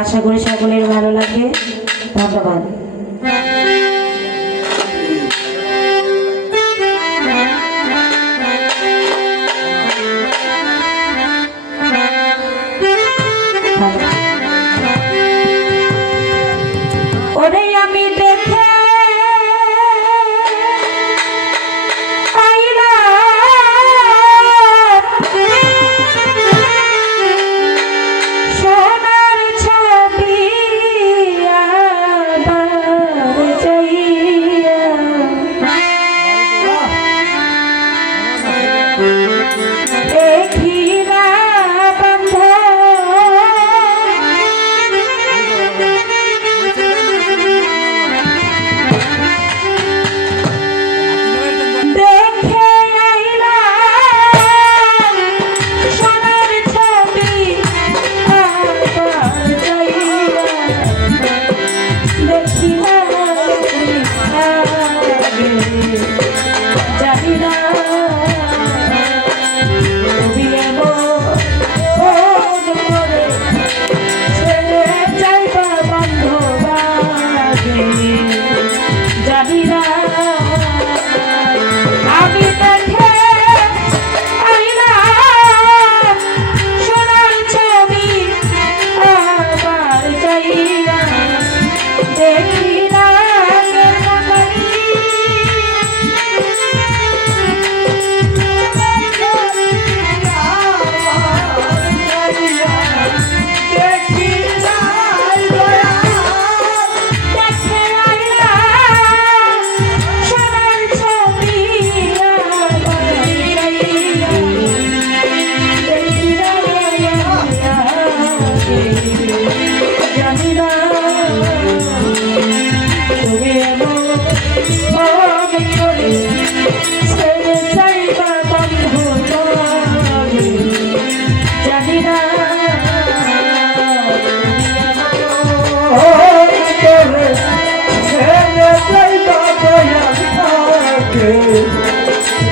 আশা করি সকলের ভালো লাগে ধন্যবাদ।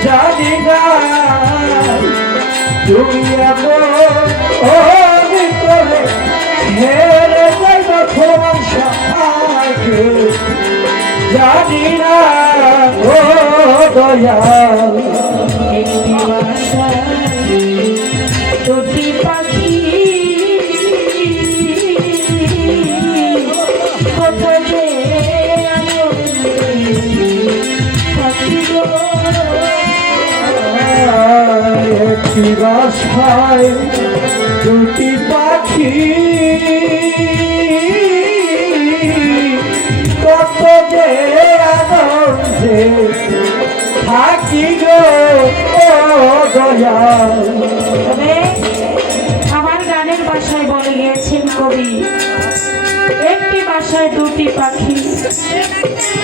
জানি না? তুমি করে ছেড়ে যাইব তোমার সাথে। জানি না ও দয়াল। বাসায় দুটি পাখি। কত যে আনন্দে থাকি গো আমার গানের বাসায় বলে গিয়েছেন কবি, একটি বাসায় দুটি পাখি,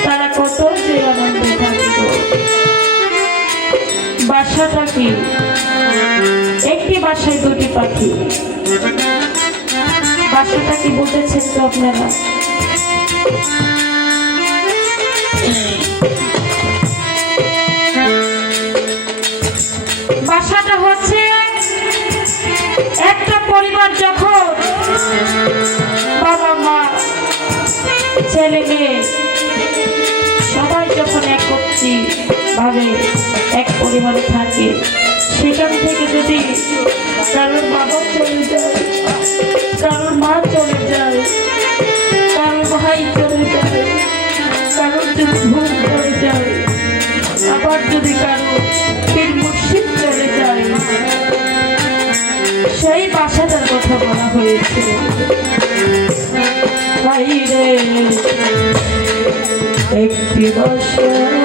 তারা কত যে আনন্দে থাকিত বাসাটা কি? একটি বাসায় দুটি পাখি। বাসাটা কি বুঝেছেন তো আপনারা? বাসাটা হচ্ছে একটা পরিবার যখন বাবা, মা, ছেলে, মেয়ে সবাই যখন একত্রী ভাবে এক পরিবারে থাকে। সেখান থেকে যদি কারোর বাবা চলে যায় কারোর মা চলে যায় কারোর ভাই চলে যায় কারোর যদি ভুল করে যায়, আবার যদি কারও পীর মুর্শিদ চলে যায়, সেই বাসাটার কথা বলা হয়েছে। বাইরে একটি বাসা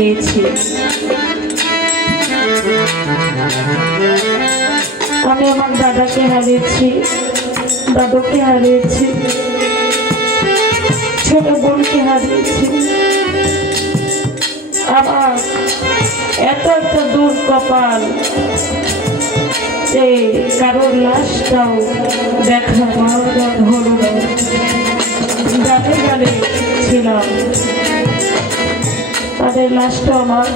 হারিয়েছি আমি আমার দাদাকে হারিয়েছি, দাদুকে হারিয়েছি, ছোট বোনকে হারিয়েছি। আবার এত এত দূর কপাল যে কারোর লাশটাও দেখা হলো না। গানে গানে ছিলাম। তাদের লাশটা আমার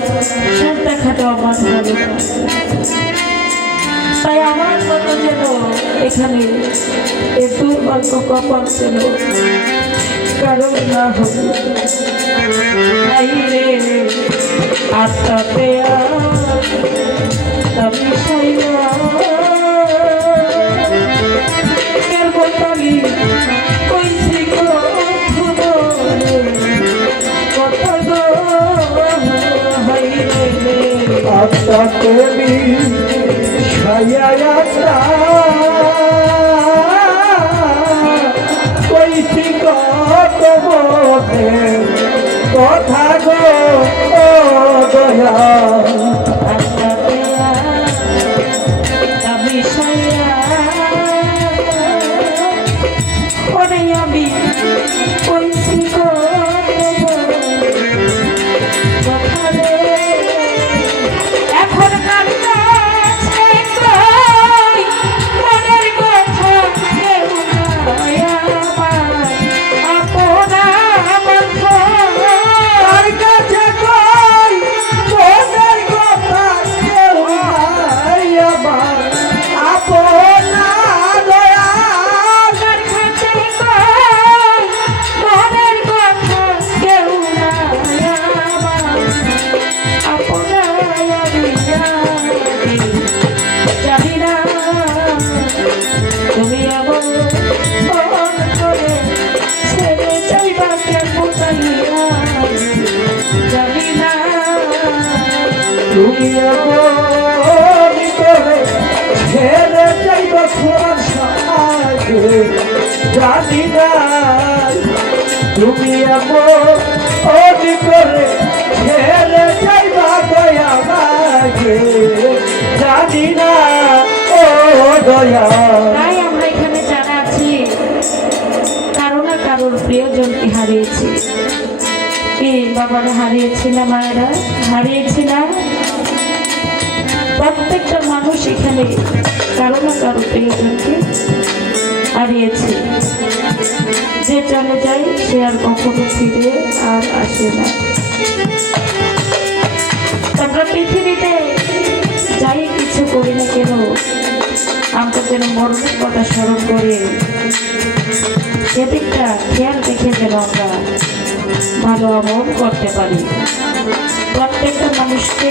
সব দেখাটাও আমার ভালো তাই আমার মতো যেন এখানে এ দুর্ভাগ্য কপাল ছিল কারণ না হবে আত্মাতে আমি সাইয়া তুমি ছায়া বোধে কথা গো দয়া জানি না তুমি এমন করে ছেড়ে যাইব দয়া লাগে জানি না ও দয়া তাই আমরা এখানে যারা আছি, কারও না কারোর প্রিয়জনকে হারিয়েছি? কি বাবারা হারিয়েছিলাম মায়েরা হারিয়েছিলাম প্রত্যেকটা মানুষ এখানে কারও না কারও প্রিয়জনকে হারিয়েছে। যে চলে যায়, সে আর কখনো ফিরে আর আসে না। আমরা পৃথিবীতে যাই কিছু করি না কেন, আমরা যেন মরণের কথা স্মরণ করে সেদিকটা খেয়াল রেখে যেন আমরা ভালো আমল করতে পারি। প্রত্যেকটা মানুষকে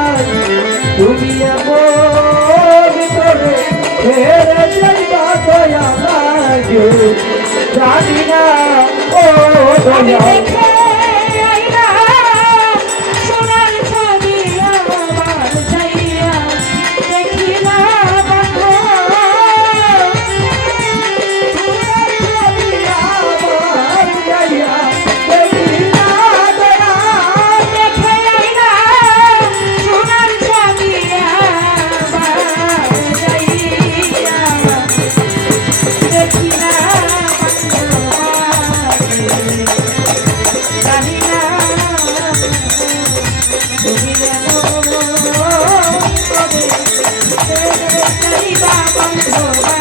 হেরে যাইবা দয়া লাগে জানি না ও বাবা বাবা